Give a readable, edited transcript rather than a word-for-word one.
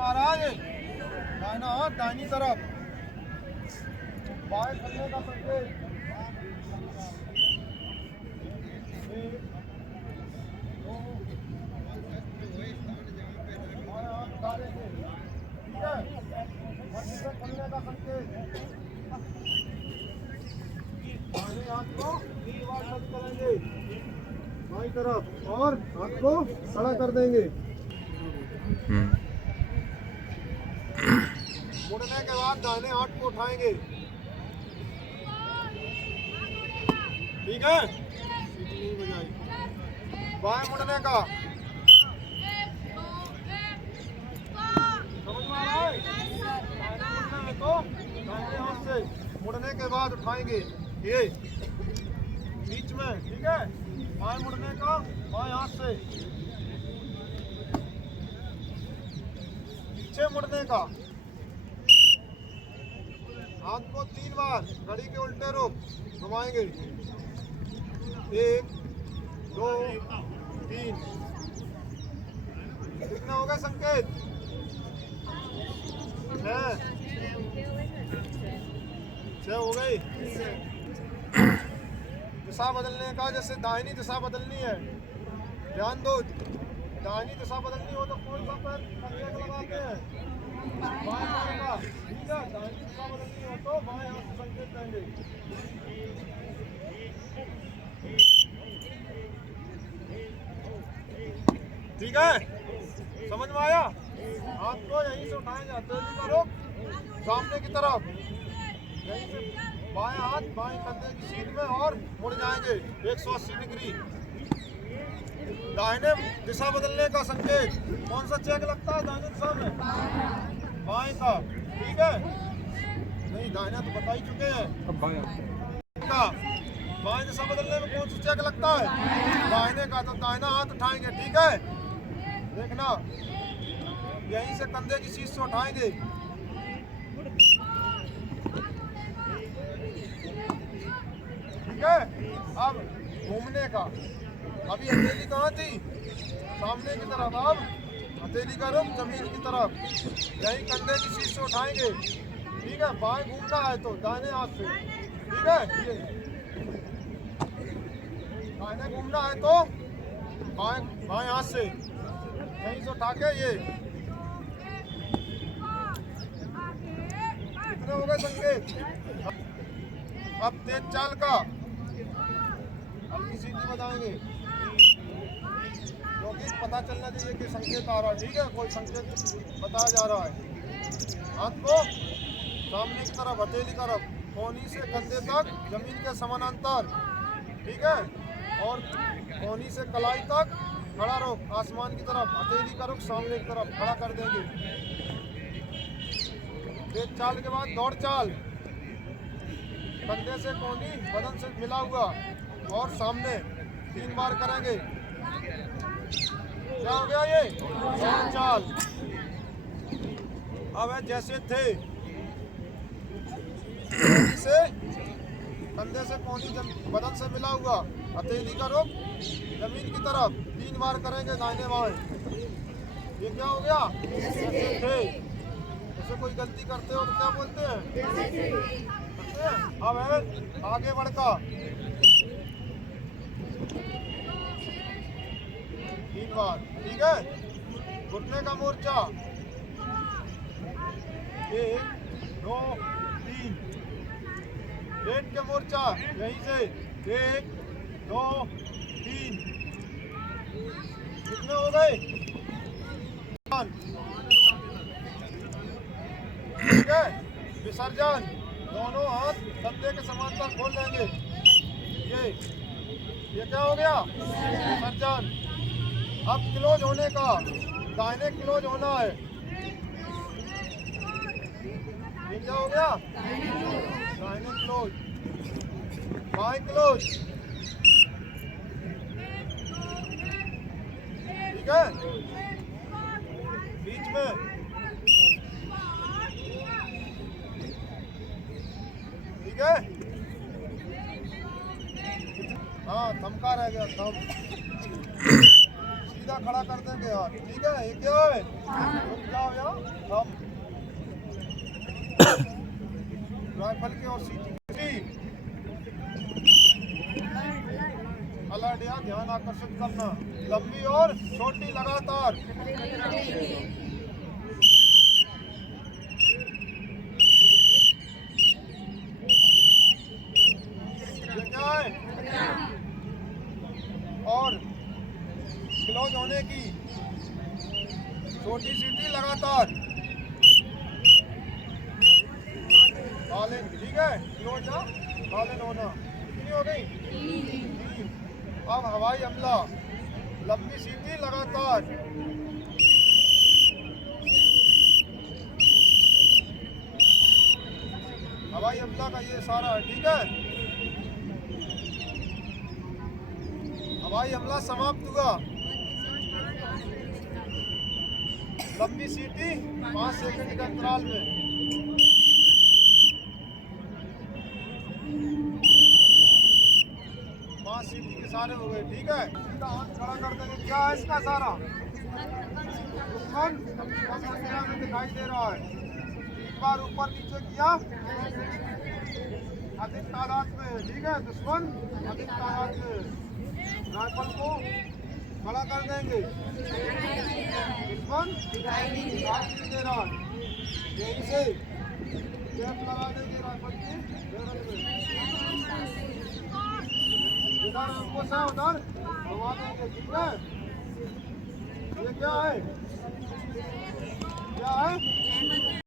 महाराज, दाहिना हाथ दाहिनी तरफ, बाएं चलने का संकेत। ठीक है, मध्य से चलने का संकेत। दाहिने हाथ को 3 बार टच करेंगे बाईं तरफ और हाथ को खड़ा कर देंगे। मुड़ने के बाद दाहिने हाथ को उठाएंगे। ठीक है, सीटी नहीं बजाई। बाएं मुड़ने का, समझ में आ रहा है? मुड़ने में तो दाहिने हाथ से मुड़ने के बाद उठाएंगे ये बीच में। ठीक है, बाएं मुड़ने का बाएं हाथ से, पीछे मुड़ने का, हाथ को 3 बार घड़ी के उल्टे रुख घुमाएंगे। 1 2 3। कितना हो गया संकेत? 6 हो गई। दिशा बदलने का, जैसे दाहिनी दिशा बदलनी है, ध्यान दो। दाहिनी दिशा बदलनी हो तो कौन सा पैर संकेत लगाते हैं? बाएं पैर का। ठीक है, दाहिनी दिशा बदलनी हो तो बाएं हाथ से संकेत देंगे। ठीक है, समझ में आया? हाथ को यहीं से उठाएंगे, हथेली का रुख सामने की तरफ, यहीं से बाएं हाथ बाएं कंधे की सीध में और मुड़ जाएंगे 180 डिग्री। दाहिने दिशा बदलने का संकेत कौन सा चेक लगता है दाहिने दिशा में? बाएं का। ठीक है, नहीं दाहिना तो बता ही चुके हैं। का बाएं दिशा बदलने में कौन सा चेक लगता है? दाहिने का। तो दाहिना हाथ उठाएंगे। ठीक है, देखना, यहीं से कंधे की सीध से उठाएंगे। ठीक है, अब घूमने का। अभी हथेली कहाँ थी? सामने की तरफ। अब हथेली का रुख जमीन की तरफ, यहीं कंधे की सीध से उठाएंगे। ठीक है, बाएं घूमना है तो दाहिने हाथ से। ठीक है, ये दाहिने घूमना है तो बाएं हाथ से यहीं से उठा के ये। कितने हो गए संकेत? अब तेज चाल का हल्की सीटी बजाएंगे, क्योंकि पता चलना चाहिए कि संकेत आ रहा है। ठीक है, कोई संकेत बताया जा रहा है। हाथ को सामने की तरफ, हथेली तरफ, कोहनी से कंधे तक जमीन के समानांतर। ठीक है, और कोहनी से कलाई तक खड़ा रुख आसमान की तरफ, हथेली का रुख सामने की तरफ खड़ा कर देंगे। तेज चाल के बाद दौड़ चाल, कंधे से कोहनी बदन से मिला हुआ और सामने 3 बार करेंगे। क्या हो गया ये? दौड़ चाल। अब है जैसे थे, से कंधे से कोहनी बदन से मिला हुआ, हथेली का रुख जमीन की तरफ, 3 बार करेंगे दाहिने बाएं। ये क्या हो गया? जैसे थे। जैसे कोई गलती करते हो तो क्या बोलते हैं? अब है आगे बढ़का, 3 बार। ठीक है, घुटने का मोर्चा, 1 2 3। पेट के मोर्चा यहीं से 1 2 3। कितने हो गए? ठीक है, विसर्जन, दोनों हाथ कंधे के समांतर खोल लेंगे। ये क्या हो गया? विसर्जन। अब क्लोज होने का, दाहिने क्लोज होना है। ये क्या हो गया? दाहिने क्लोज, बाएं क्लोज। ठीक है, बीच में। ठीक है, हाँ, थम का रह गया, थम। सीधा खड़ा कर देंगे यार, ठीक है? ये क्या है? रुक जाओ यार, हम राइफल के और सीटी अलर्ट या ध्यान आकर्षित करना, लंबी और छोटी लगातार। ये क्या है? और क्लोज होने की छोटी सीटी लगातार। बैलेंस, ठीक है? क्लोज या बैलेंस होना। कितनी हो गई? 3। अब हवाई हमला, लंबी सीटी लगातार। हवाई हमला का ये सारा है, ठीक है? हवाई हमला समाप्त हुआ। लंबी सीटी 5 सेकंड के अंतराल में। 5 सीटी के सारे हो गए, ठीक है? सीधा हाथ खड़ा कर देंगे। क्या है इसका सारा? दुश्मन कम संख्या में दिखाई दे रहा है। एक बार ऊपर नीचे किया, अधिक तादाद में, ठीक है? दुश्मन अधिक तादाद में। राइफल को खड़ा कर देंगे। दुश्मन दिखाई नहीं दे रहा है। यहीं से कैप लगा देंगे राइफल की बैरल में। इधर हमको से उधर घुमा देंगे, ठीक है? ये क्या है? क्या है?